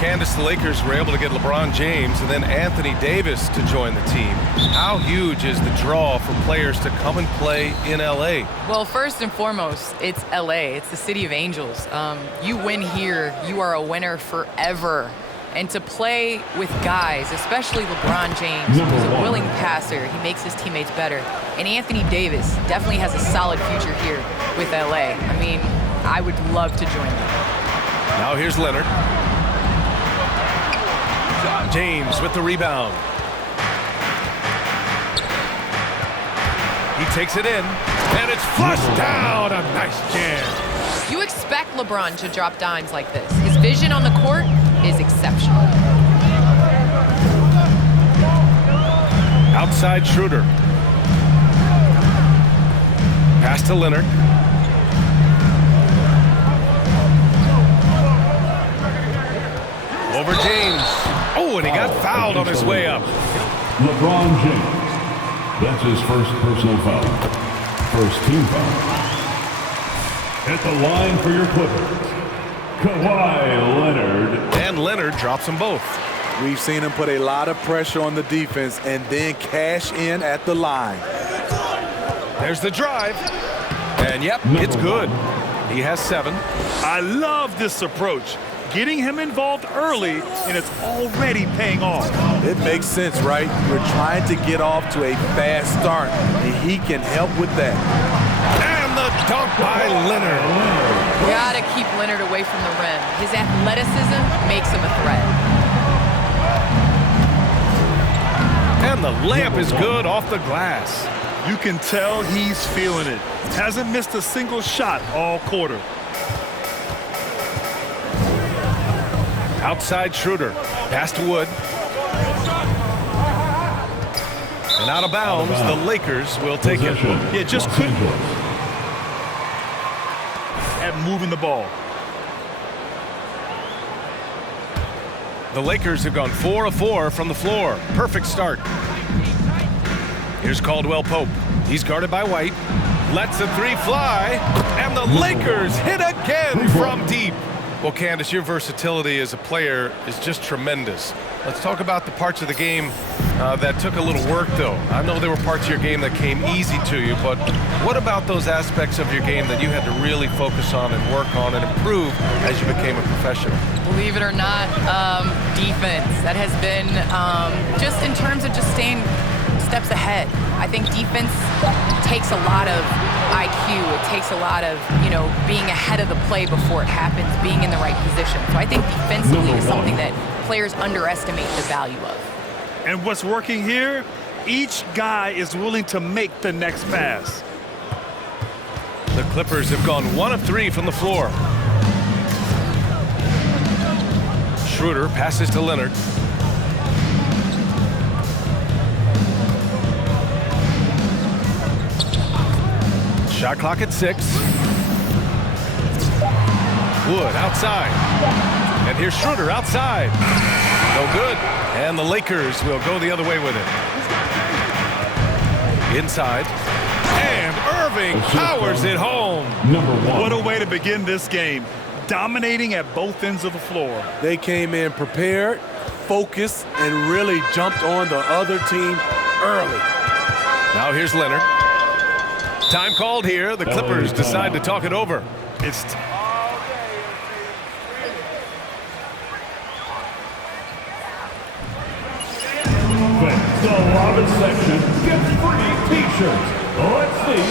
Candace, the Lakers were able to get LeBron James and then Anthony Davis to join the team. How huge is the draw for players to come and play in LA? Well, first and foremost, it's LA. It's the city of angels. You win here, you are a winner forever. And to play with guys, especially LeBron James, who's a willing passer, he makes his teammates better. And Anthony Davis definitely has a solid future here with LA. I mean, I would love to join them. Now here's Leonard. James with the rebound. He takes it in, and it's flushed down. A nice jam. You expect LeBron to drop dimes like this. His vision on the court is exceptional. Outside Schroeder. Pass to Leonard. Over James. Oh, and he got fouled on his way up. LeBron James. That's his first personal foul. First team foul. At the line for your Clippers, Kawhi Leonard. And Leonard drops them both. We've seen him put a lot of pressure on the defense and then cash in at the line. There's the drive. And yep, it's good. He has 7. I love this approach. Getting him involved early, and it's already paying off. It makes sense, right? You're trying to get off to a fast start, and he can help with that. And the dunk by Leonard. Gotta keep Leonard away from the rim. His athleticism makes him a threat. And the layup is good off the glass. You can tell he's feeling it. Hasn't missed a single shot all quarter. Outside Schroeder. Pass to Wood. And out of bounds, the Lakers will take it. Yeah, just couldn't at moving the ball. The Lakers have gone 4 of 4 from the floor. Perfect start. Here's Caldwell Pope. He's guarded by White. Lets the 3 fly. And the Lakers hit again from deep. Well, Candace, your versatility as a player is just tremendous. Let's talk about the parts of the game that took a little work, though. I know there were parts of your game that came easy to you, but what about those aspects of your game that you had to really focus on and work on and improve as you became a professional? Believe it or not, defense. That has been just in terms of just staying steps ahead. I think defense takes a lot of IQ. It takes a lot of, being ahead of the play before it happens, being in the right position. So I think defensively is something that players underestimate the value of. And what's working here, each guy is willing to make the next pass. The Clippers have gone 1 of 3 from the floor. Schroeder passes to Leonard. Shot clock at 6. Wood outside. And here's Schroeder outside. No good. And the Lakers will go the other way with it. Inside. And Irving powers it home. Number 1. What a way to begin this game. Dominating at both ends of the floor. They came in prepared, focused, and really jumped on the other team early. Now here's Leonard. Time called here. The Clippers decide to talk it over. It's The Robin section gets free t-shirts. Let's see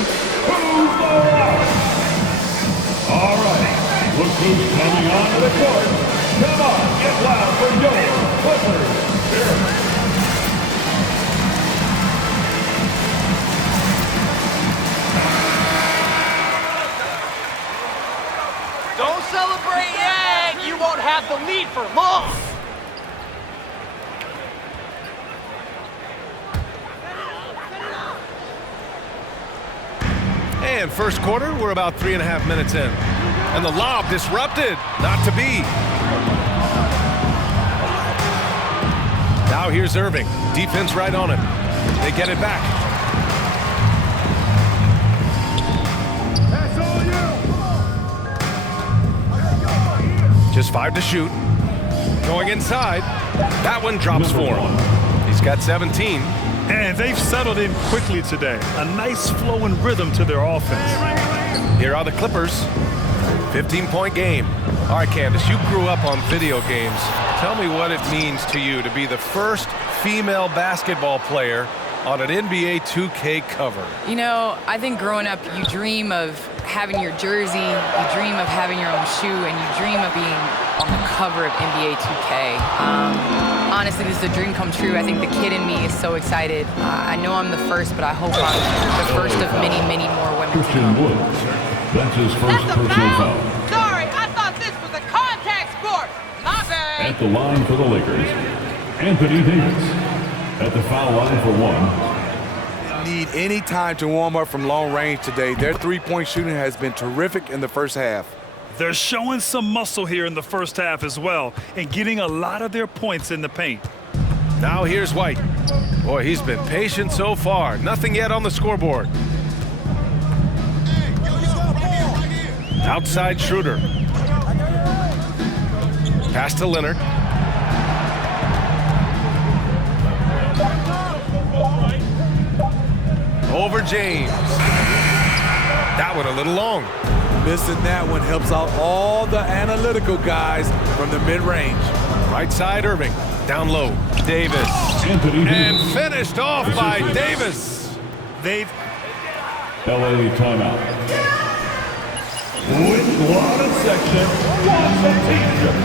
who's the Robin. All right, look who's coming onto the court. Come on, get loud for your Clippers. Here. Don't celebrate yet. You won't have the lead for long. And first quarter, we're about 3.5 minutes in. And the lob disrupted, not to be. Now here's Irving. Defense right on him. They get it back. That's all you. Just 5 to shoot. Going inside. That one drops for him. He's got 17. And they've settled in quickly today. A nice flow and rhythm to their offense. Here are the Clippers. 15-point game. All right, Candace, you grew up on video games. Tell me what it means to you to be the first female basketball player on an NBA 2K cover. You know, I think growing up, you dream of having your jersey, you dream of having your own shoe, and you dream of being on the cover of NBA 2K. Honestly, this is a dream come true. I think the kid in me is so excited. I know I'm the first, but I hope I'm the first of many, many more women to Christian come. Woods. That's his first That's a personal foul. foul. Sorry, I thought this was a contact sport. My bad. At the line for the Lakers, Anthony Davis. At the foul line for one. Need any time to warm up from long range today. Their three-point shooting has been terrific in the first half. They're showing some muscle here in the first half as well and getting a lot of their points in the paint. Now here's White. Boy, he's been patient so far. Nothing yet on the scoreboard. Outside Schroeder. Pass to Leonard. Over James. That one a little long. Missing that one helps out all the analytical guys from the mid-range. Right side Irving. Down low. Davis. Anthony And Davis. finished off by Davis. They've LA timeout. With Lana section, watch the t-shirt.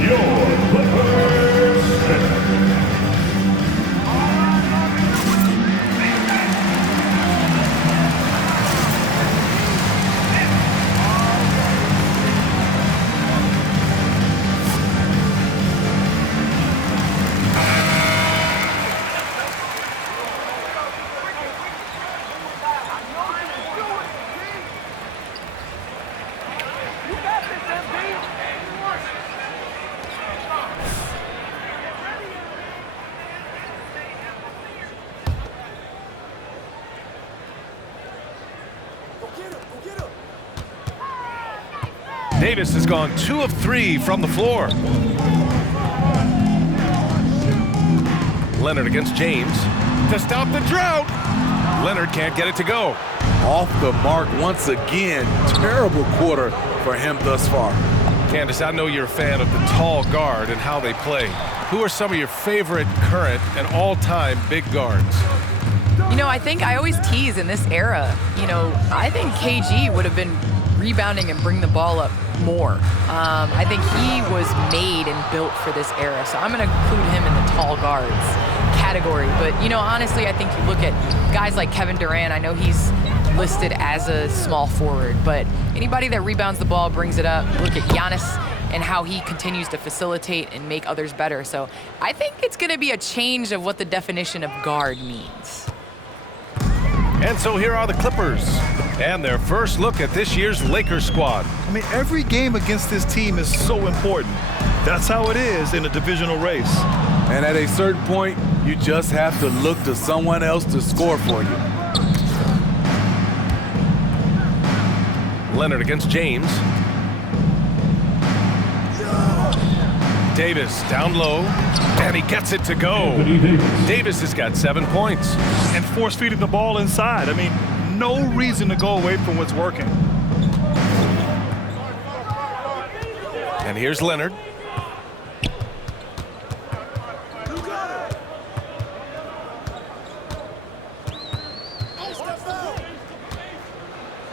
Your Clippers spin. Davis has gone 2 of 3 from the floor. Leonard against James to stop the drought. Leonard can't get it to go. Off the mark once again. Terrible quarter for him thus far. Candace, I know you're a fan of the tall guard and how they play. Who are some of your favorite current and all-time big guards? You know, I think I always tease in this era, you know, I think KG would have been rebounding and bring the ball up more. I think he was made and built for this era, so I'm going to include him in the tall guards category. But, you know, honestly, I think you look at guys like Kevin Durant. I know he's listed as a small forward, but anybody that rebounds the ball, brings it up. Look at Giannis and how he continues to facilitate and make others better. So I think it's going to be a change of what the definition of guard means. And so here are the Clippers and their first look at this year's Lakers squad. I mean, every game against this team is so important. That's how it is in a divisional race. And at a certain point, you just have to look to someone else to score for you. Leonard against James. Davis down low, and he gets it to go. Anthony Davis. Davis has got 7 points. And force feeding the ball inside. I mean, no reason to go away from what's working. And here's Leonard.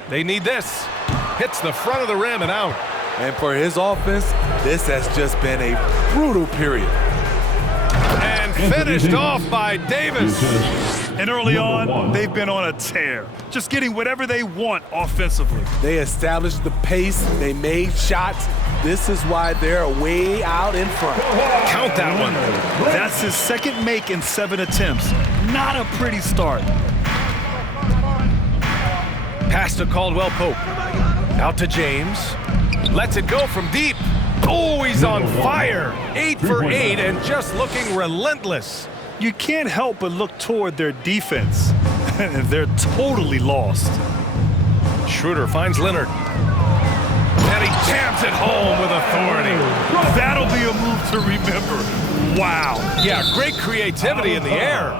They need this. Hits the front of the rim and out. And for his offense, this has just been a brutal period. And finished off by Davis. And early on, they've been on a tear. Just getting whatever they want offensively. They established the pace. They made shots. This is why they're way out in front. Count that one. That's his second make in 7 attempts. Not a pretty start. Pass to Caldwell Pope. Out to James. Lets it go from deep. Oh, he's on fire. 8 for 8 and just looking relentless. You can't help but look toward their defense. They're totally lost. Schroeder finds Leonard. And he Jams it home with authority. That'll be a move to remember. Wow. Yeah, great creativity in the air.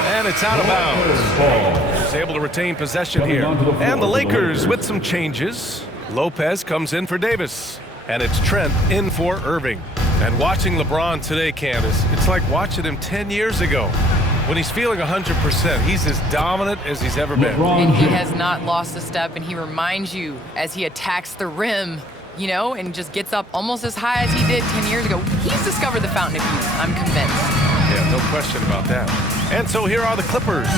And it's out of bounds. He's able to retain possession here. And the Lakers with some changes. Lopez comes in for Davis. And it's Trent in for Irving. And watching LeBron today, Candace, it's like watching him 10 years ago. When he's feeling 100%, he's as dominant as he's ever been. And he has not lost a step, and he reminds you as he attacks the rim, you know, and just gets up almost as high as he did 10 years ago. He's discovered the fountain of youth, I'm convinced. Yeah, no question about that. And so here are the Clippers.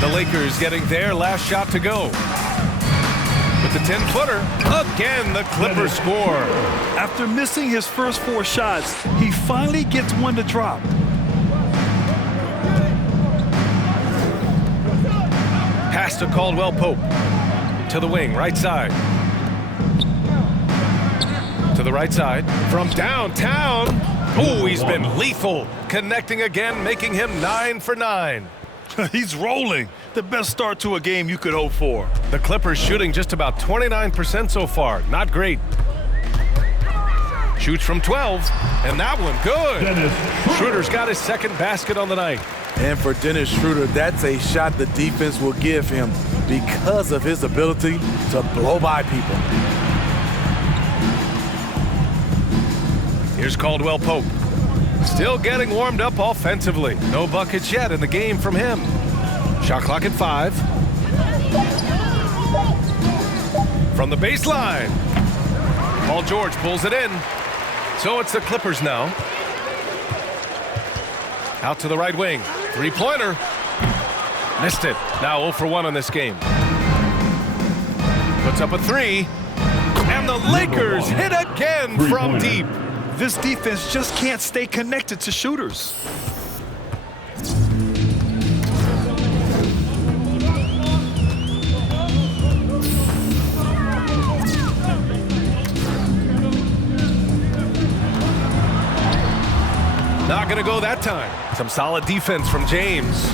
The Lakers getting their last shot to go. With the 10-footer, again the Clippers score. After missing his first 4 shots, he finally gets one to drop. Pass to Caldwell Pope. To the wing, right side. To the right side. From downtown. Oh, he's been lethal. Connecting again, making him 9 for 9. He's rolling. The best start to a game you could hope for. The Clippers shooting just about 29% so far. Not great. Shoots from 12, and that one good. Schroeder's got his second basket on the night. And for Dennis Schroeder, that's a shot the defense will give him because of his ability to blow by people. Here's Caldwell Pope. Still getting warmed up offensively. No buckets yet in the game from him. Shot clock at 5. From the baseline. Paul George pulls it in. So it's the Clippers now. Out to the right wing. Three-pointer. Missed it. Now 0 for 1 on this game. Puts up a 3. And the Lakers hit again from deep. This defense just can't stay connected to shooters. Not going to go that time. Some solid defense from James.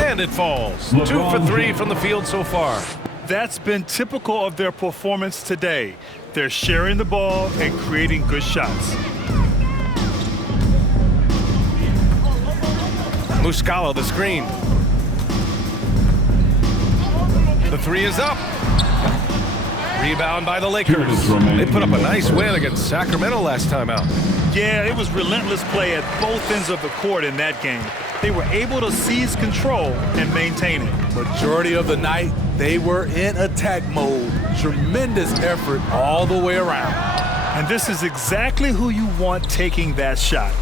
And it falls. 2 for 3 from the field so far. That's been typical of their performance today. They're sharing the ball and creating good shots. Muscala, the screen. The 3 is up. Rebound by the Lakers. They put up a nice win against Sacramento last time out. Yeah, it was relentless play at both ends of the court in that game. They were able to seize control and maintain it. Majority of the night, they were in attack mode. Tremendous effort all the way around. And this is exactly who you want taking that shot.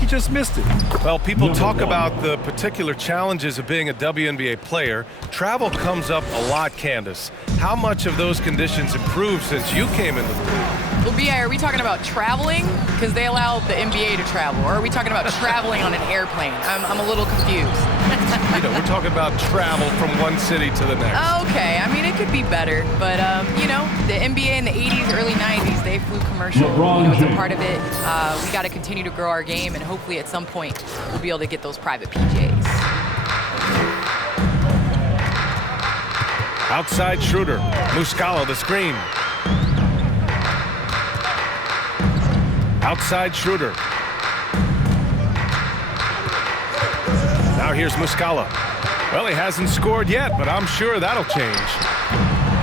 He just missed it. Well, people talk about the particular challenges of being a WNBA player. Travel comes up a lot, Candace. How much of those conditions improved since you came into the league? Well, B.I., are we talking about traveling? Because they allow the NBA to travel. Or are we talking about traveling on an airplane? I'm a little confused. You know, we're talking about travel from one city to the next. Okay, I mean, it could be better. But, you know, the NBA in the 80s, early 90s, they flew commercial. You know, it's a part of it. We got to continue to grow our game, and hopefully at some point we'll be able to get those private PJs. Outside Schroeder. Muscala, the screen. Outside Schroeder. Now here's Muscala. Well, he hasn't scored yet, but I'm sure that'll change.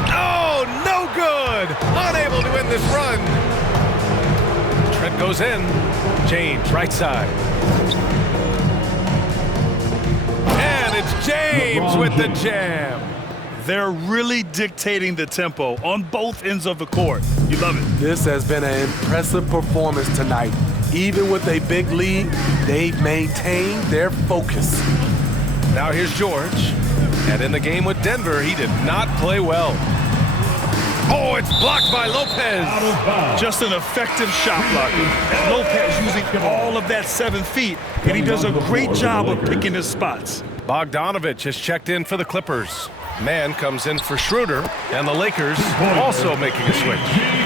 Oh, no good! Unable to win this run. Trent goes in. James, right side. And it's James with the jam. They're really dictating the tempo on both ends of the court. You love it. This has been an impressive performance tonight. Even with a big lead, they've maintained their focus. Now here's George. And in the game with Denver, he did not play well. Oh, it's blocked by Lopez. Just an effective shot blocker. Lopez using all of that 7 feet, and he does a great job of picking his spots. Bogdanovich has checked in for the Clippers. Man comes in for Schroeder, and the Lakers also making a switch.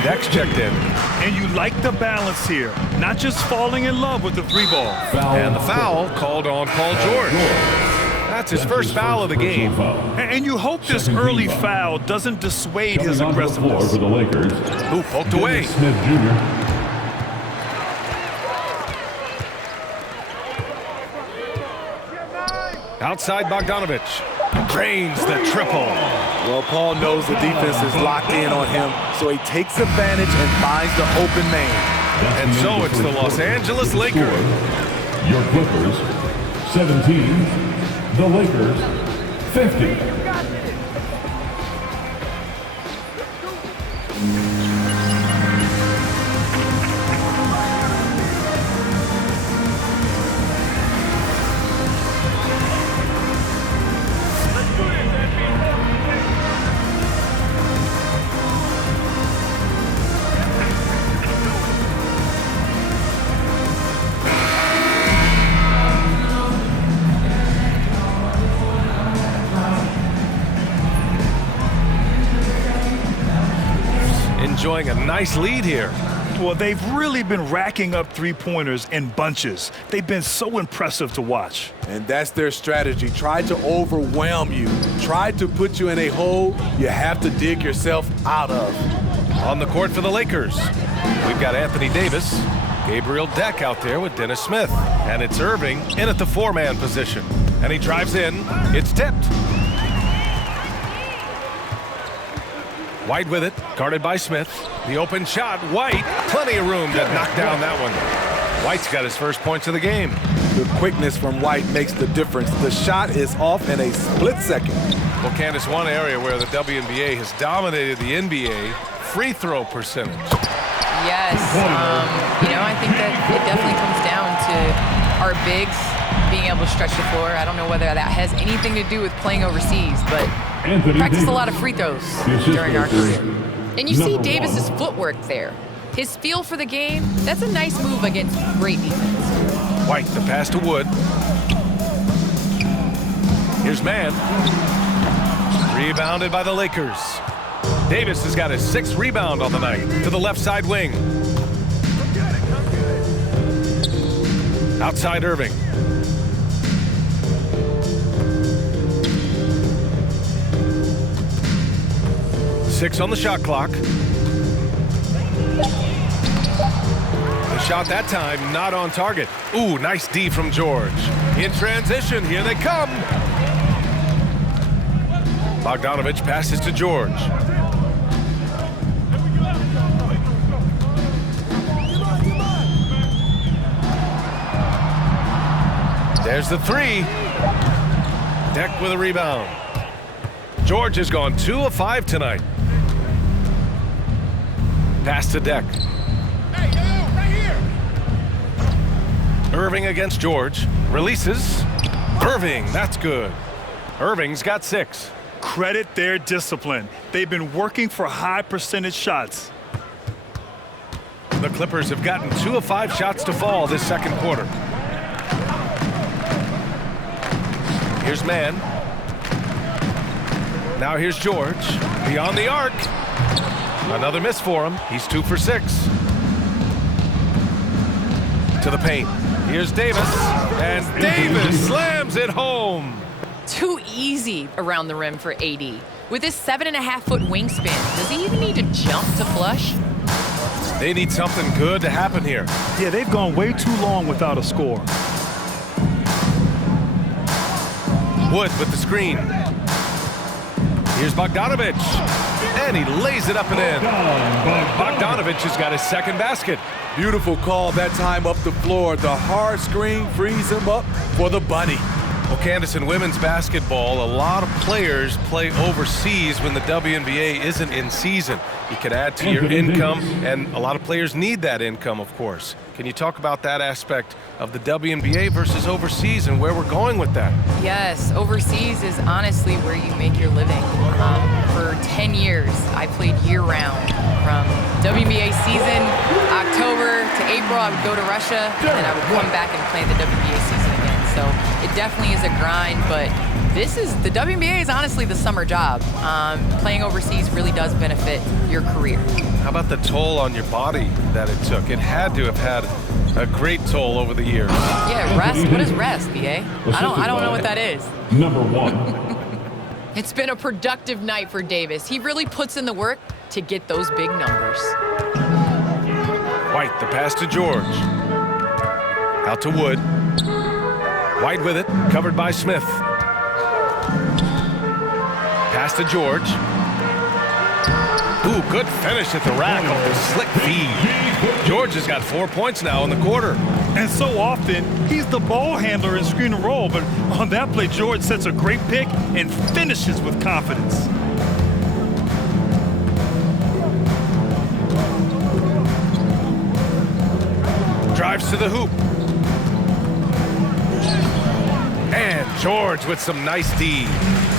Dex checked in. And you like the balance here, not just falling in love with the 3 ball. And the foul called on Paul George. That's That's his first foul of the game. And you hope this early foul doesn't dissuade his aggressiveness. For the Lakers. Ooh, poked away. Smith Jr. Outside Bogdanovich. Drains the triple. Well, Paul knows the defense is locked in on him, so he takes advantage and finds the open man. And so it's the Los Angeles Lakers. Your Clippers, 17. The Lakers, 50. Enjoying a nice lead here. Well, they've really been racking up three-pointers in bunches. They've been so impressive to watch. And that's their strategy. Try to overwhelm you. Try to put you in a hole you have to dig yourself out of. On the court for the Lakers, we've got Anthony Davis, Gabriel Deck out there with Dennis Smith. And it's Irving in at the four-man position. And he drives in. It's tipped. White with it, guarded by Smith. The open shot, White. Plenty of room to knock down that one. White's got his first points of the game. The quickness from White makes the difference. The shot is off in a split second. Well, Candace, one area where the WNBA has dominated the NBA, free throw percentage. Yes, I think that it definitely comes down to our bigs being able to stretch the floor. I don't know whether that has anything to do with playing overseas, but practiced a lot of free throws during our career. And you see Davis's footwork there. His feel for the game, that's a nice move against great defense. White, the pass to Wood. Here's Mann. Rebounded by the Lakers. Davis has got his 6th rebound on the night to the left side wing. Outside Irving. Six on the shot clock. The shot that time not on target. Ooh, nice D from George. In transition, here they come. Bogdanovich passes to George. There's the three. Deck with a rebound. George has gone 2 of 5 tonight. Pass to Deck. Irving against George. Releases. Irving, that's good. Irving's got 6. Credit their discipline. They've been working for high percentage shots. The Clippers have gotten 2 of 5 shots to fall this second quarter. Here's Mann. Now here's George. Beyond the arc. Another miss for him. He's 2 for 6. To the paint. Here's Davis. And Davis slams it home. Too easy around the rim for AD. With his 7.5-foot wingspan, does he even need to jump to flush? They need something good to happen here. Yeah, they've gone way too long without a score. Wood with the screen. Here's Bogdanovich. And he lays it up and in. Bogdanovich has got his 2nd basket. Beautiful call that time up the floor. The hard screen frees him up for the bunny. Well, Candace, in women's basketball, a lot of players play overseas when the WNBA isn't in season. You can add to your income, and a lot of players need that income, of course. Can you talk about that aspect of the WNBA versus overseas and where we're going with that? Yes, overseas is honestly where you make your living. For 10 years, I played year-round. From WNBA season, October to April, I would go to Russia, and then I would come back and play the WNBA season again. So it definitely is a grind, but the WNBA is honestly the summer job. Playing overseas really does benefit your career. How about the toll on your body that it took? It had to have had a great toll over the years. Yeah, rest. What is rest, BA? I don't know what that is. Number 1. It's been a productive night for Davis. He really puts in the work to get those big numbers. White, the pass to George. Out to Wood. White with it, covered by Smith. Pass to George. Ooh, good finish at the rack off the slick feed. George has got 4 points now in the quarter. And so often, he's the ball handler in screen and roll, but on that play, George sets a great pick and finishes with confidence. Drives to the hoop. And George with some nice D.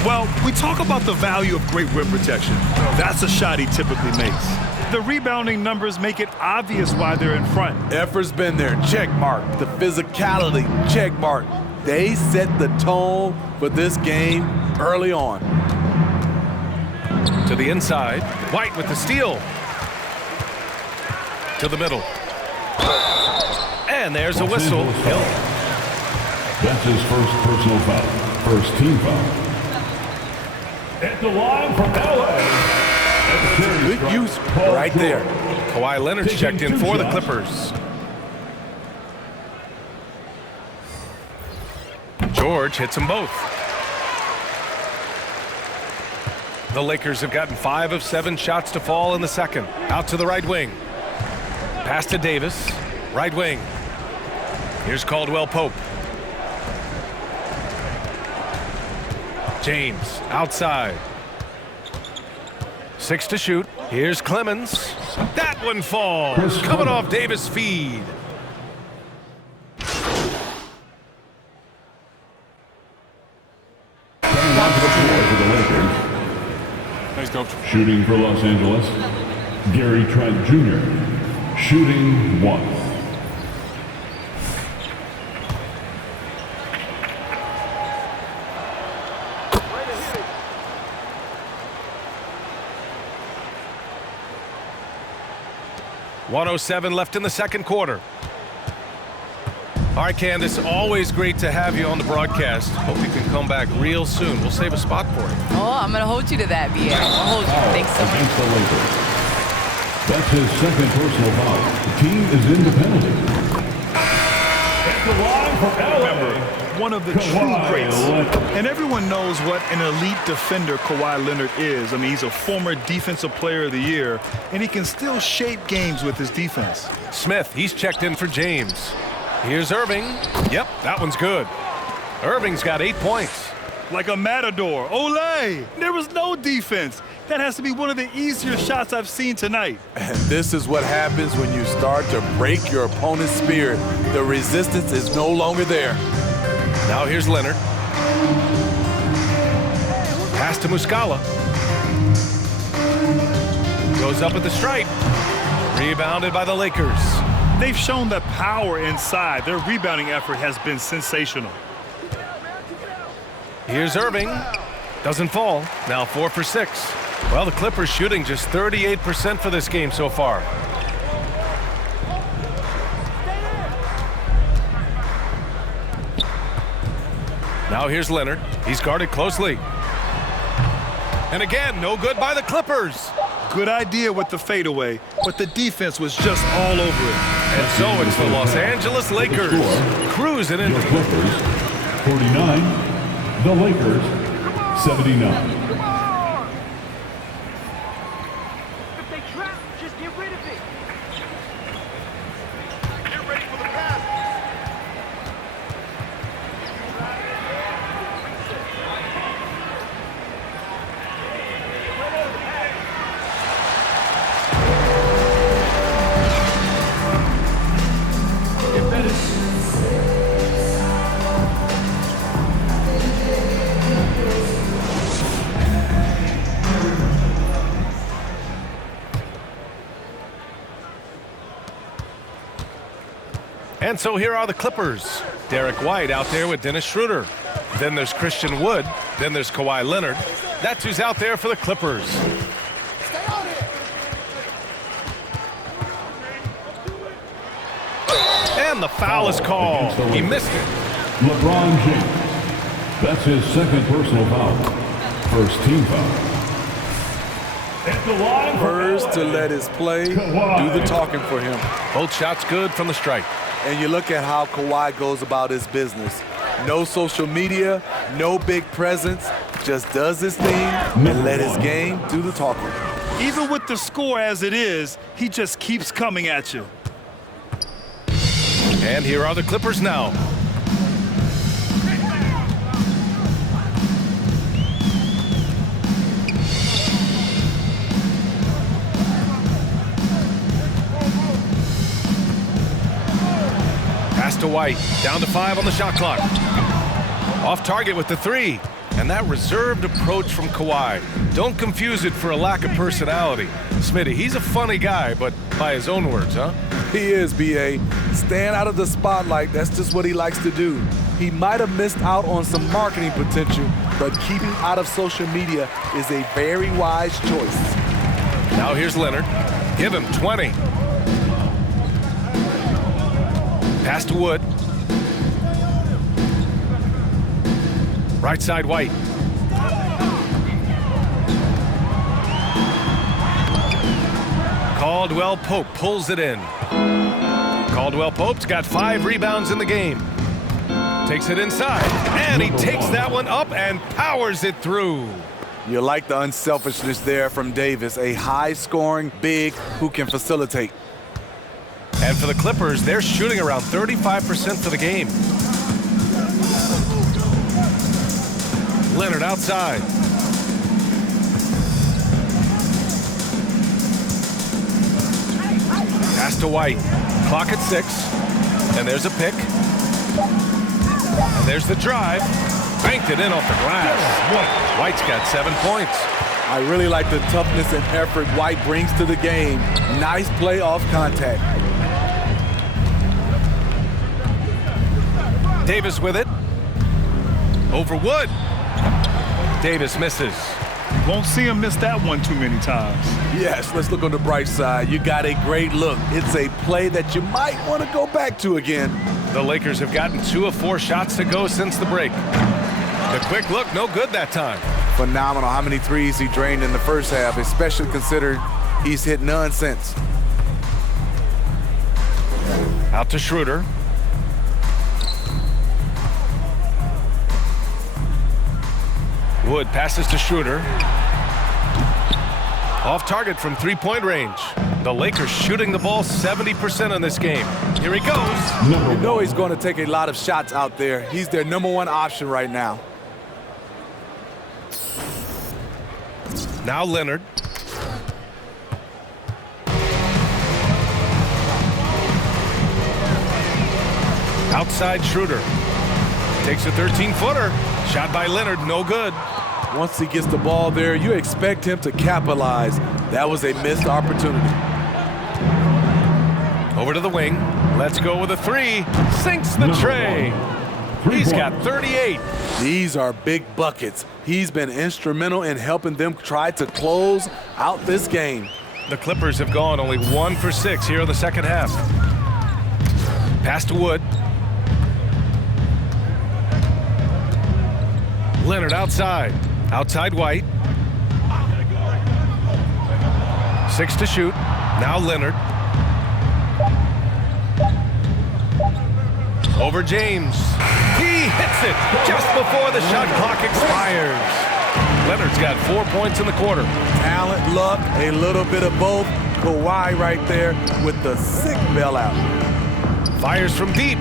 Well, we talk about the value of great rim protection. That's a shot he typically makes. The rebounding numbers make it obvious why they're in front. Effort's been there, check mark. The physicality, check mark. They set the tone for this game early on. To the inside. White with the steal. To the middle. And there's a whistle. That's his first personal foul. First team foul. At the line from LA. Good use right there. Kawhi Leonard's checked in for the Clippers. George hits them both. The Lakers have gotten 5 of 7 shots to fall in the second. Out to the right wing. Pass to Davis. Right wing. Here's Caldwell Pope. James outside. 6 to shoot. Here's Clemens. That one falls. Coming off Davis' feed. Nice coach. Shooting for Los Angeles, Gary Trent Jr. Shooting 1. .107 left in the second quarter. All right, Candace, always great to have you on the broadcast. Hope you can come back real soon. We'll save a spot for you. Oh, I'm going to hold you to that, BA. I'll hold you. Thanks so Against the much. Lakers. That's his second personal foul. The team is in the penalty. At the line for LA. One of the true greats. And everyone knows what an elite defender Kawhi Leonard is. I mean, he's a former Defensive Player of the Year, and he can still shape games with his defense. Smith, he's checked in for James. Here's Irving. Yep, that one's good. Irving's got 8 points. Like a matador. Olay! There was no defense. That has to be one of the easier shots I've seen tonight. And this is what happens when you start to break your opponent's spirit. The resistance is no longer there. Now here's Leonard. Pass to Muscala. Goes up at the stripe. Rebounded by the Lakers. They've shown the power inside. Their rebounding effort has been sensational. Here's Irving. Doesn't fall. Now 4 for 6. Well, the Clippers shooting just 38% for this game so far. Now here's Leonard. He's guarded closely. And again, no good by the Clippers. Good idea with the fadeaway, but the defense was just all over it. And so it's the Los Angeles Lakers cruising The into Clippers, 49. The Lakers, 79. If they trap, just get rid of it. Get ready for the pass. And so here are the Clippers. Derek White out there with Dennis Schroeder. Then there's Christian Wood. Then there's Kawhi Leonard. That's who's out there for the Clippers. And the foul is called. He missed it. LeBron James. That's his second personal foul. First team foul. At the line Prefers to let his play do the talking for him. Both shots good from the stripe. And you look at how Kawhi goes about his business. No social media, no big presence, just does his thing and let his game do the talking. Even with the score as it is, he just keeps coming at you. And here are the Clippers now. Pass to White, down to 5 on the shot clock. Off target with the 3. And that reserved approach from Kawhi. Don't confuse it for a lack of personality. Smitty, he's a funny guy, but by his own words, huh? He is, B.A. Stand out of the spotlight, that's just what he likes to do. He might have missed out on some marketing potential, but keeping out of social media is a very wise choice. Now here's Leonard. Give him 20. Pass to Wood. Right side White. Caldwell Pope pulls it in. Caldwell Pope's got 5 rebounds in the game. Takes it inside, and he takes that one up and powers it through. You like the unselfishness there from Davis, a high-scoring big who can facilitate. And for the Clippers, they're shooting around 35% for the game. Leonard outside. Pass to White. Clock at 6. And there's a pick. And there's the drive. Banked it in off the glass. White's got 7 points. I really like the toughness and effort White brings to the game. Nice play off contact. Davis with it. Over Wood. Davis misses. Won't see him miss that one too many times. Yes, let's look on the bright side. You got a great look. It's a play that you might want to go back to again. The Lakers have gotten 2 of 4 shots to go since the break. The quick look, no good that time. Phenomenal how many threes he drained in the first half, especially considering he's hit none since. Out to Schroeder. Wood passes to Schroeder. Off target from 3-point range. The Lakers shooting the ball 70% in this game. Here he goes. You know he's going to take a lot of shots out there. He's their #1 option right now. Now Leonard. Outside Schroeder. Takes a 13-footer. Shot by Leonard, no good. Once he gets the ball there, you expect him to capitalize. That was a missed opportunity. Over to the wing. Let's go with a 3. Sinks the tray. He's got 38. These are big buckets. He's been instrumental in helping them try to close out this game. The Clippers have gone only 1 for 6 here in the second half. Pass to Wood. Leonard outside. Outside White. 6 to shoot. Now Leonard. Over James. He hits it just before the shot clock expires. Leonard's got 4 points in the quarter. Talent, luck, a little bit of both. Kawhi right there with the sick bailout. Fires from deep.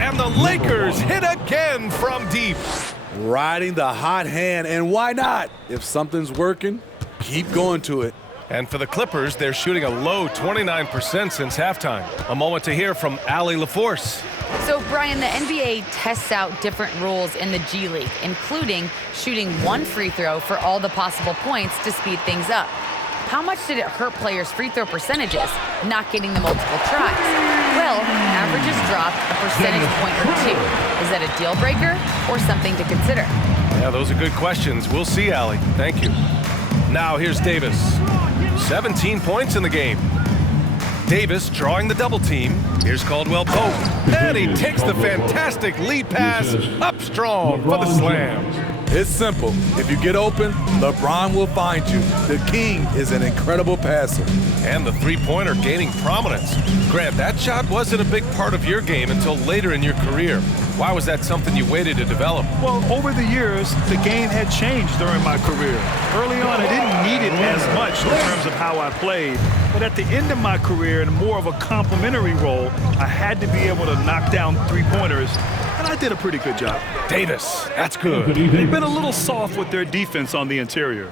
And the Lakers hit again from deep. Riding the hot hand, and why not? If something's working, keep going to it. And for the Clippers, they're shooting a low 29% since halftime. A moment to hear from Allie LaForce. So, Brian, the NBA tests out different rules in the G League, including shooting 1 free throw for all the possible points to speed things up. How much did it hurt players' free throw percentages, not getting the multiple tries? Well, averages dropped a percentage point or two. Is that a deal breaker or something to consider? Yeah, those are good questions. We'll see, Allie. Thank you. Now here's Davis. 17 points in the game. Davis drawing the double team. Here's Caldwell Pope. And he takes the fantastic lead pass up strong for the slam. It's simple. If you get open, LeBron will find you. The king is an incredible passer. And the three-pointer gaining prominence. Grant, that shot wasn't a big part of your game until later in your career. Why was that something you waited to develop? Well, over the years, the game had changed during my career. Early on, I didn't need it as much in terms of how I played. But at the end of my career, in more of a complementary role, I had to be able to knock down three-pointers, and I did a pretty good job. Davis, that's good. They've been a little soft with their defense on the interior.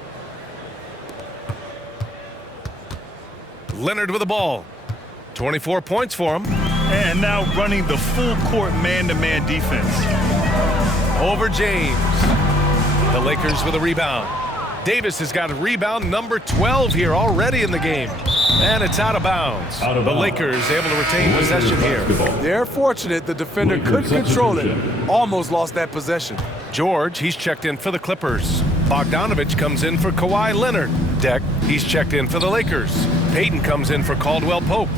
Leonard with the ball. 24 points for him. And now running the full court man-to-man defense. Over James. The Lakers with a rebound. Davis has got rebound number 12 here already in the game. And it's out of bounds. The Lakers able to retain possession here. They're fortunate the defender couldn't control it. Almost lost that possession. George, he's checked in for the Clippers. Bogdanovich comes in for Kawhi Leonard. Deck, he's checked in for the Lakers. Payton comes in for Caldwell Pope.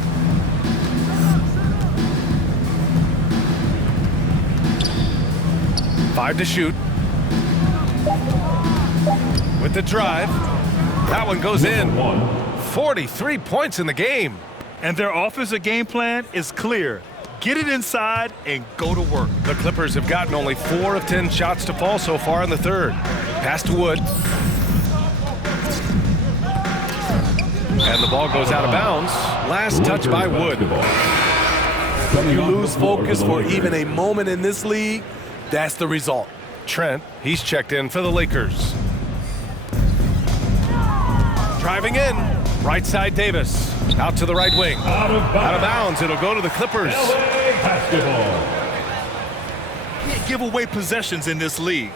Five to shoot. With the drive. That one goes in. 43 points in the game. And their offensive game plan is clear. Get it inside and go to work. The Clippers have gotten only 4 of 10 shots to fall so far in the third. Pass to Wood. And the ball goes out of bounds. Last touch by Wood. You lose focus for even a moment in this league, that's the result. Trent, he's checked in for the Lakers. Driving in. Right side Davis. Out to the right wing. Out of bounds. It'll go to the Clippers. Can't give away possessions in this league.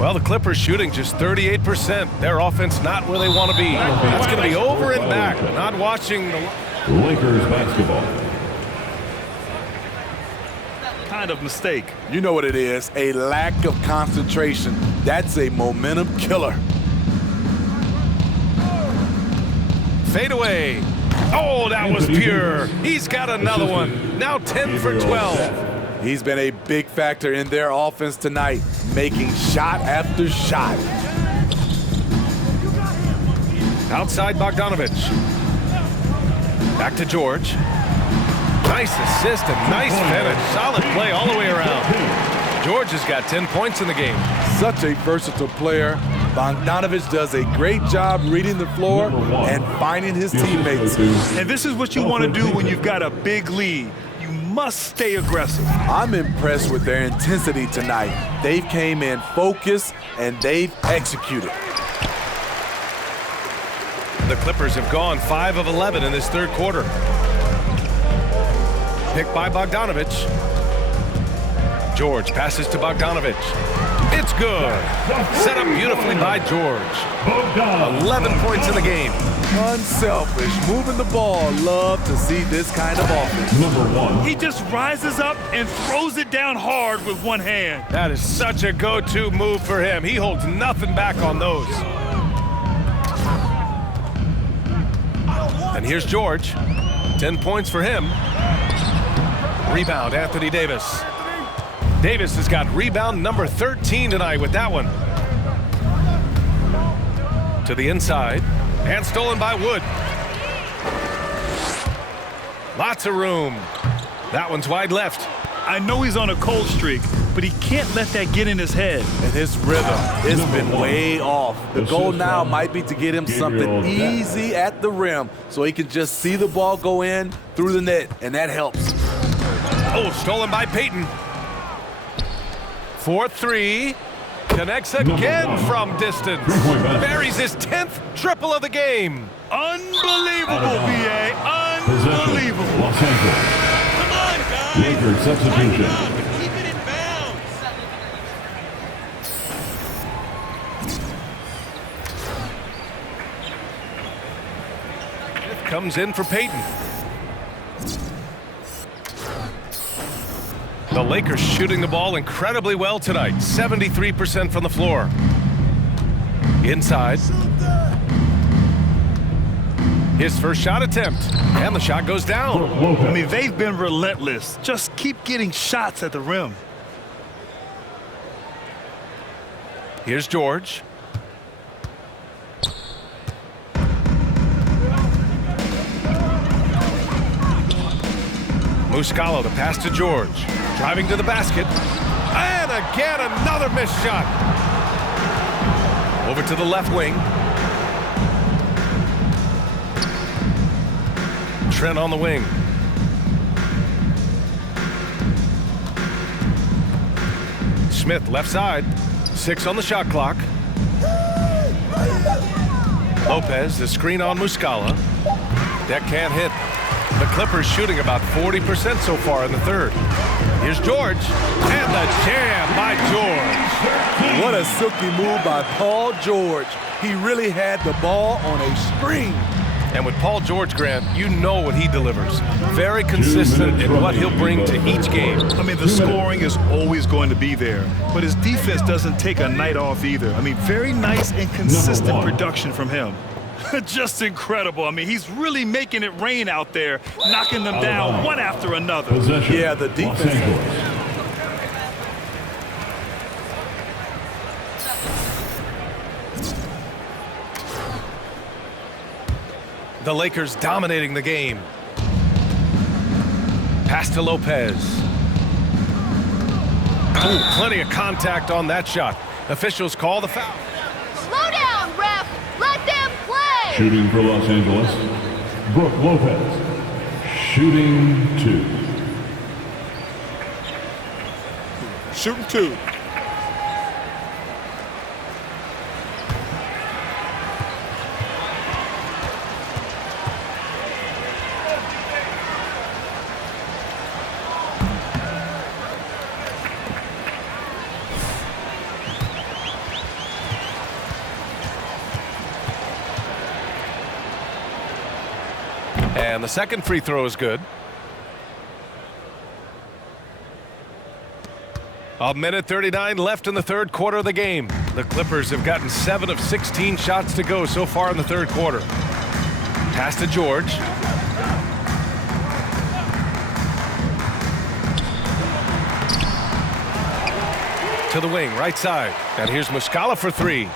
Well, the Clippers shooting just 38%. Their offense not where they want to be. That's going to be over and back. Not watching the Lakers basketball. Kind of mistake. You know what it is, a lack of concentration. That's a momentum killer. fade away. Oh, that was pure. He's got another one. Now 10 for 12. He's been a big factor in their offense tonight, making shot after shot. Outside Bogdanovich. Back to George. Nice assist and nice finish. Solid play all the way around. George has got 10 points in the game. Such a versatile player. Bogdanovich does a great job reading the floor and finding his teammates. And this is what you want to do when you've got a big lead. You must stay aggressive. I'm impressed with their intensity tonight. They've came in focused and they've executed. The Clippers have gone 5 of 11 in this third quarter. Picked by Bogdanovich. George passes to Bogdanovich. It's good. Set up beautifully by George. 11 points in the game. Unselfish, moving the ball. Love to see this kind of offense. He just rises up and throws it down hard with one hand. That is such a go-to move for him. He holds nothing back on those. And here's George. 10 points for him. Rebound, Anthony Davis. Davis has got rebound number 13 tonight with that one. To the inside, and stolen by Wood. Lots of room. That one's wide left. I know he's on a cold streak, but he can't let that get in his head. And his rhythm has been way off. The goal now might be to get him something easy at the rim so he can just see the ball go in through the net, and that helps. Oh, stolen by Payton. 4-3. Connects again from distance. Buries his 10th triple of the game. Unbelievable, BA. Unbelievable. Los Angeles. Come on, guys. Laker substitution. Keep it in bounds. Comes in for Peyton. The Lakers shooting the ball incredibly well tonight. 73% from the floor. Inside. His first shot attempt. And the shot goes down. I mean, they've been relentless. Just keep getting shots at the rim. Here's George. Muscala, the pass to George. Driving to the basket. And again, another missed shot. Over to the left wing. Trent on the wing. Smith, left side. 6 on the shot clock. Lopez, the screen on Muscala. That can't hit. The Clippers shooting about 40% so far in the third. Here's George. And the jam by George. What a silky move by Paul George. He really had the ball on a string. And with Paul George, Grant, you know what he delivers. Very consistent in what he'll bring to each game. I mean, the scoring is always going to be there, but his defense doesn't take a night off either. I mean, very nice and consistent production from him. Just incredible. I mean, he's really making it rain out there, knocking them down one after another. Possession. Yeah, the defense. Los Angeles. The Lakers dominating the game. Pass to Lopez. Oh, plenty of contact on that shot. Officials call the foul. Slow down, ref! Let them play! Shooting for Los Angeles, Brook Lopez. Shooting 2. Shooting 2. And the second free throw is good. A minute 39 left in the third quarter of the game. The Clippers have gotten 7 of 16 shots to go so far in the third quarter. Pass to George. To the wing, right side. And here's Muscala for 3.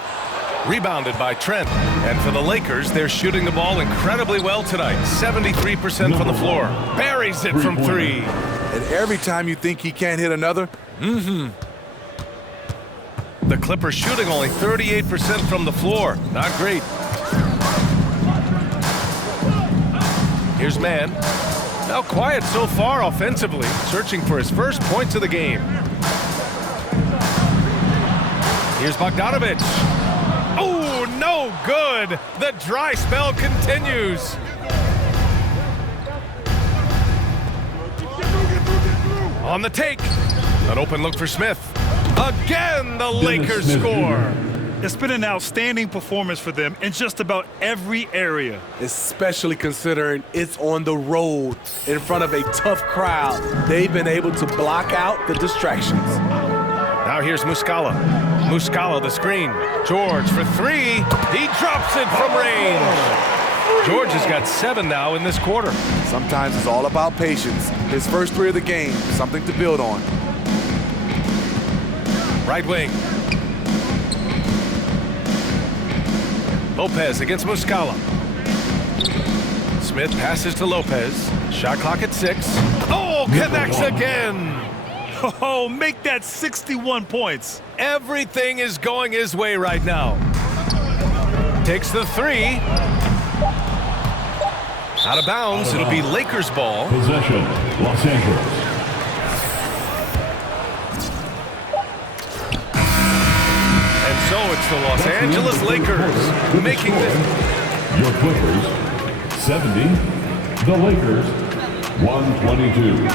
Rebounded by Trent. And for the Lakers, they're shooting the ball incredibly well tonight. 73% from the floor. Buries it from 3. And every time you think he can't hit another, The Clippers shooting only 38% from the floor. Not great. Here's Mann. Now quiet so far offensively. Searching for his first points of the game. Here's Bogdanović. Oh, no good. The dry spell continues. On the take. An open look for Smith. Again, the Lakers score. It's been an outstanding performance for them in just about every area. especially considering it's on the road in front of a tough crowd. They've been able to block out the distractions. Now here's Muscala. Muscala, the screen. George for 3. He drops it from range. George has got 7 now in this quarter. Sometimes it's all about patience. His first 3 of the game, something to build on. Right wing. Lopez against Muscala. Smith passes to Lopez. Shot clock at 6. Oh, connects again. Oh, make that 61 points. Everything is going his way right now. Takes the 3. Out of bounds. It'll be Lakers ball. Possession, Los Angeles. And so it's the Los Angeles Lakers making this. Your Clippers, 70. The Lakers, 122.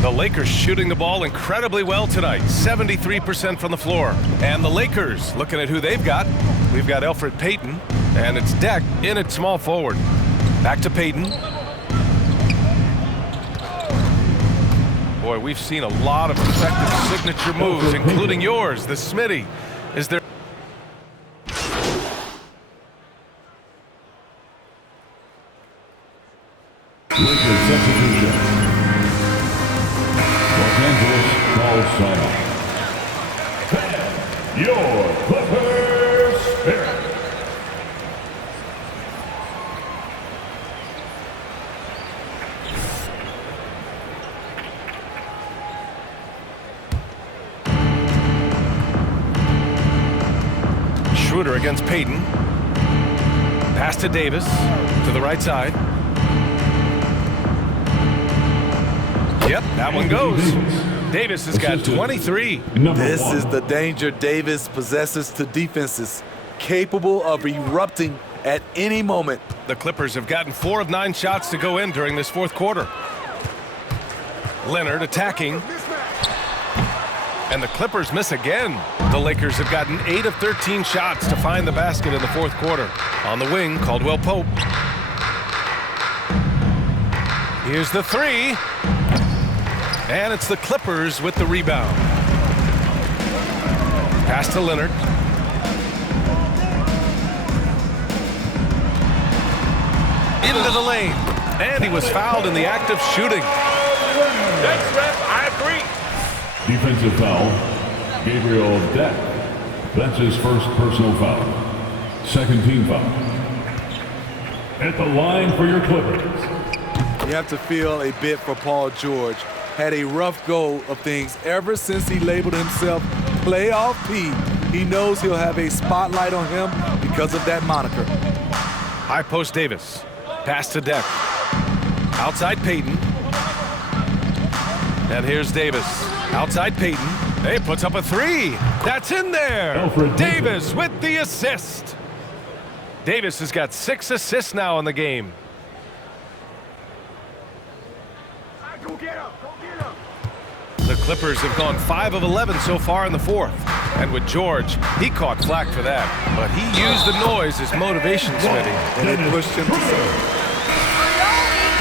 The Lakers shooting the ball incredibly well tonight, 73% from the floor. And the Lakers, looking at who they've got, we've got Elfrid Payton, and it's Deck in at small forward. Back to Payton. Boy, we've seen a lot of effective signature moves, including yours, the Smitty. Is there... Lakers substitution. Los Angeles calls sign-off. Your Clippers Spirit. Schroeder against Payton. Pass to Davis, to the right side. Yep, that one goes. Davis has got 23. This is the danger Davis possesses to defenses, capable of erupting at any moment. The Clippers have gotten 4 of 9 shots to go in during this fourth quarter. Leonard attacking. And the Clippers miss again. The Lakers have gotten 8 of 13 shots to find the basket in the fourth quarter. On the wing, Caldwell Pope. Here's the three. And it's the Clippers with the rebound. Pass to Leonard. Into the lane. And he was fouled in the act of shooting. Thanks, ref. I agree. Defensive foul, Gabriel Deck. That's his first personal foul. Second team foul. At the line for your Clippers. You have to feel a bit for Paul George. Had a rough go of things ever since he labeled himself Playoff P. He knows he'll have a spotlight on him because of that moniker. High post Davis. Pass to Deck. Outside Payton. And here's Davis. Outside Payton. Hey, puts up a three. That's in there. Elfrid Davis with the assist. Davis has got 6 assists now in the game. Go get him. Go get him. The Clippers have gone 5 of 11 so far in the fourth. And with George, he caught flack for that. But he used the noise as motivation, Smitty. And it pushed him to serve.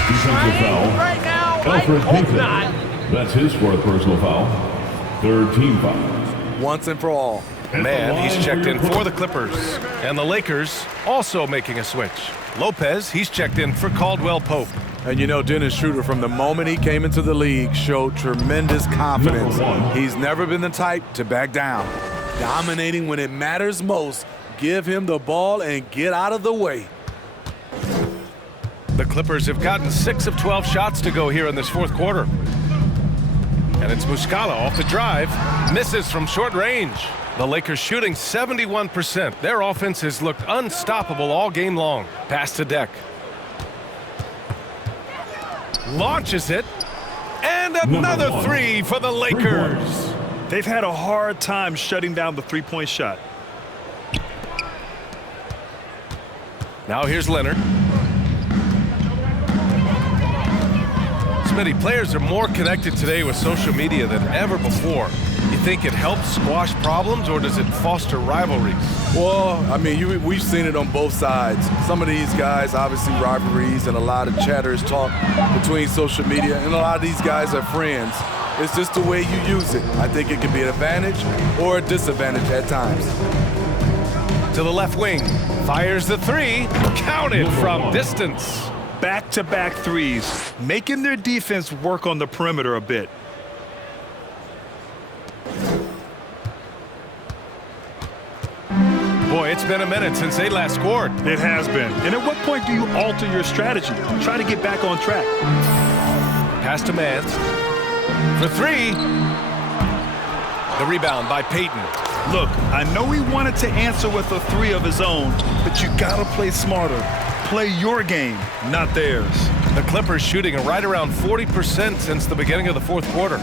Defensive foul, Right now, I Elfrid hope Payton. not. That's his fourth personal foul. Third team foul. Once and for all. Man, he's checked in for the Clippers. And the Lakers also making a switch. Lopez, he's checked in for Caldwell Pope. And you know, Dennis Schroeder, from the moment he came into the league, showed tremendous confidence. He's never been the type to back down. Dominating when it matters most. Give him the ball and get out of the way. The Clippers have gotten 6 of 12 shots to go here in this fourth quarter. And it's Muscala off the drive. Misses from short range. The Lakers shooting 71%. Their offense has looked unstoppable all game long. Pass to Deck. Launches it. And another three for the Lakers. They've had a hard time shutting down the three-point shot. Now here's Leonard. Smitty, players are more connected today with social media than ever before. You think it helps squash problems, or does it foster rivalries? Well, I mean, we've seen it on both sides. Some of these guys, obviously rivalries and a lot of chatters talk between social media, and a lot of these guys are friends. It's just the way you use it. I think it can be an advantage or a disadvantage at times. To the left wing, fires the three, counted from distance. back-to-back threes, making their defense work on the perimeter a bit. Boy, it's been a minute since they last scored. It has been. And at what point do you alter your strategy? Try to get back on track. Pass to Mans. For three. The rebound by Payton. Look, I know he wanted to answer with a three of his own, but you gotta play smarter. Play your game, not theirs. The Clippers shooting right around 40% since the beginning of the fourth quarter.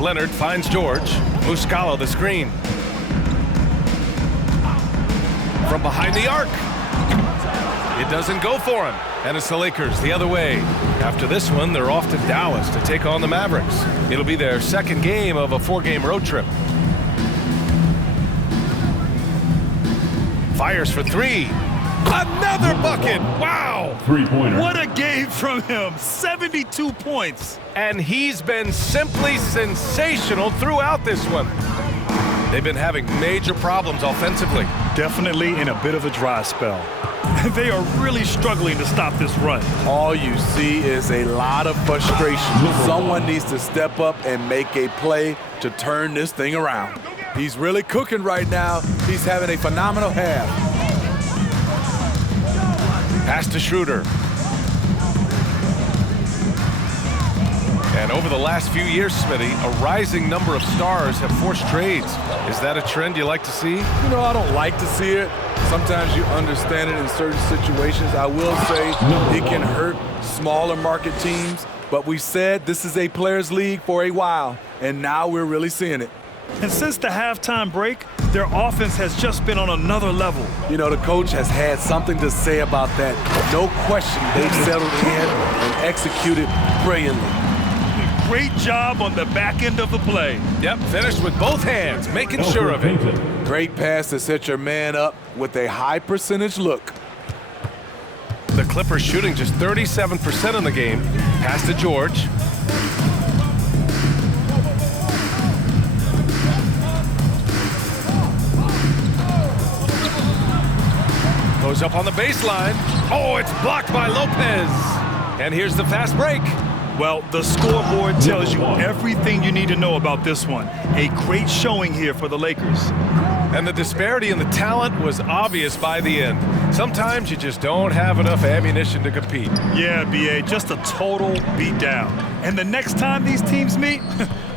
Leonard finds George. Muscala the screen. From behind the arc. It doesn't go for him. And it's the Lakers the other way. After this one, they're off to Dallas to take on the Mavericks. It'll be their second game of a 4-game road trip. Fires for three. Another bucket! Wow! Three-pointer. What a game from him! 72 points. And he's been simply sensational throughout this one. They've been having major problems offensively. Definitely in a bit of a dry spell. They are really struggling to stop this run. All you see is a lot of frustration. Someone needs to step up and make a play to turn this thing around. He's really cooking right now. He's having a phenomenal half. Pass to Schroeder. And over the last few years, Smitty, a rising number of stars have forced trades. Is that a trend you like to see? You know, I don't like to see it. Sometimes you understand it in certain situations. I will say it can hurt smaller market teams, but we said this is a players' league for a while, and now we're really seeing it. And since the halftime break, their offense has just been on another level. You know, the coach has had something to say about that. No question, they've settled in and executed brilliantly. Great job on the back end of the play. Yep, finished with both hands, making sure of it. Great pass to set your man up with a high percentage look. The Clippers shooting just 37% in the game. Pass to George. Goes up on the baseline. Oh, it's blocked by Lopez. And here's the fast break. Well, the scoreboard tells you everything you need to know about this one. A great showing here for the Lakers. And the disparity in the talent was obvious by the end. Sometimes you just don't have enough ammunition to compete. Yeah, B.A., just a total beatdown. And the next time these teams meet,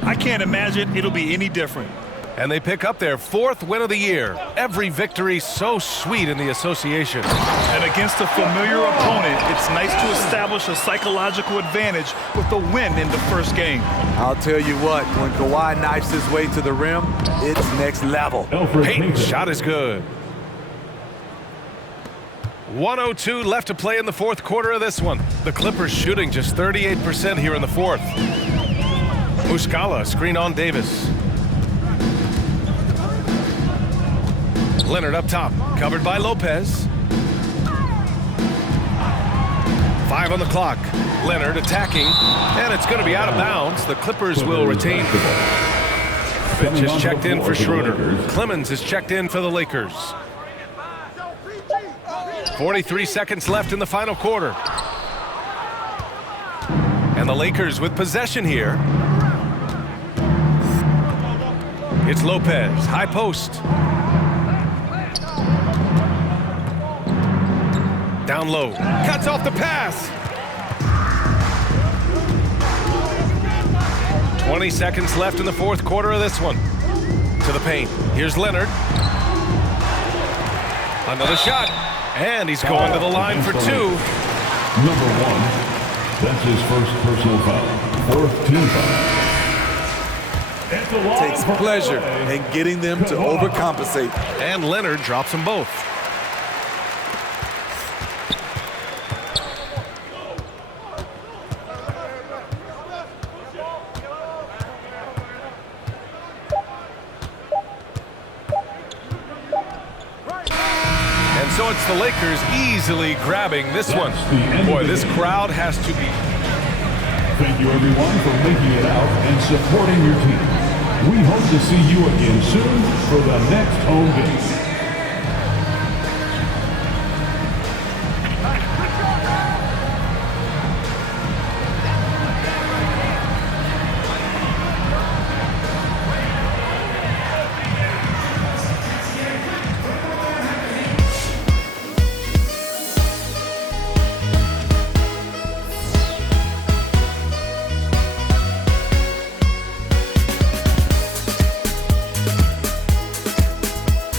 I can't imagine it'll be any different. And they pick up their 4th win of the year. Every victory so sweet in the association. And against a familiar opponent, it's nice to establish a psychological advantage with the win in the first game. I'll tell you what, when Kawhi knifes his way to the rim, it's next level. Payton's shot is good. 1:02 left to play in the fourth quarter of this one. The Clippers shooting just 38% here in the fourth. Muscala, screen on Davis. Leonard up top, covered by Lopez. 5 on the clock. Leonard attacking, and it's going to be out of bounds. The Clippers will retain. Finch has checked in for Schroeder. Clemens is checked in for the Lakers. 43 seconds left in the final quarter. And the Lakers with possession here. It's Lopez, high post. Down low, cuts off the pass. 20 seconds left in the fourth quarter of this one. To the paint, here's Leonard. Another shot, and he's going to the line for 2. Number 1, that's his first personal foul. 4th team foul. Takes pleasure in getting them to overcompensate. And Leonard drops them both. So it's the Lakers easily grabbing this one. Boy, this crowd has to be. Thank you, everyone, for making it out and supporting your team. We hope to see you again soon for the next home game.